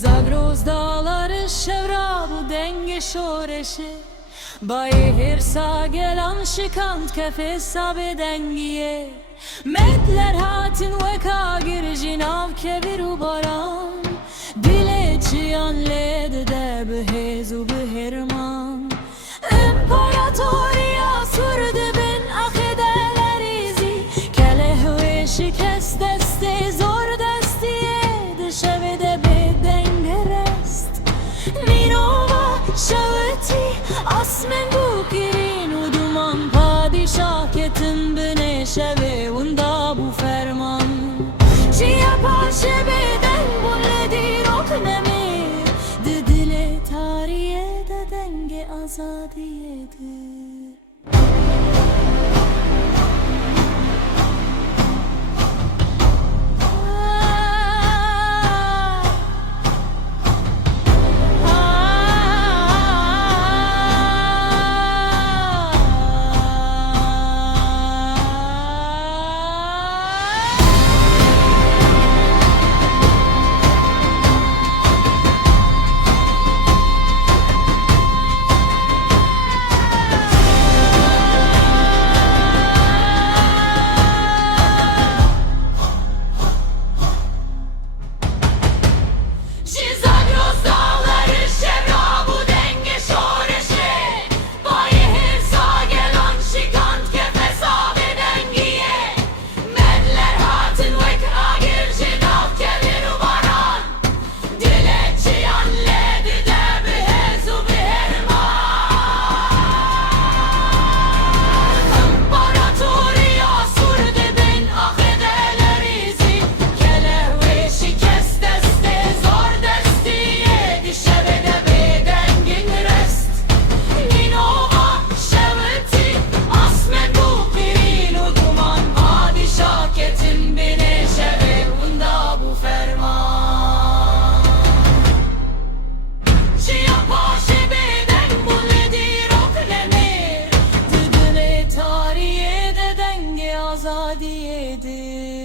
Zagros dağları şevrabı denge şoreşi Bayi hirsa gelan şikant kefesa be dengiye Medler hatin ve kagir jinav keviru baran Dile çiyan led de behezu behirman İmparatoriya surdu bin ahidelerizi Kele hüve şikest deste zor destiye Dışevede şaveti asmen bu kirin uduman padişah ketin bine şeve unda bu ferman Şiya paşe beden bulledir oknemi Didile tarihe de denge azadiyedir azadiyedir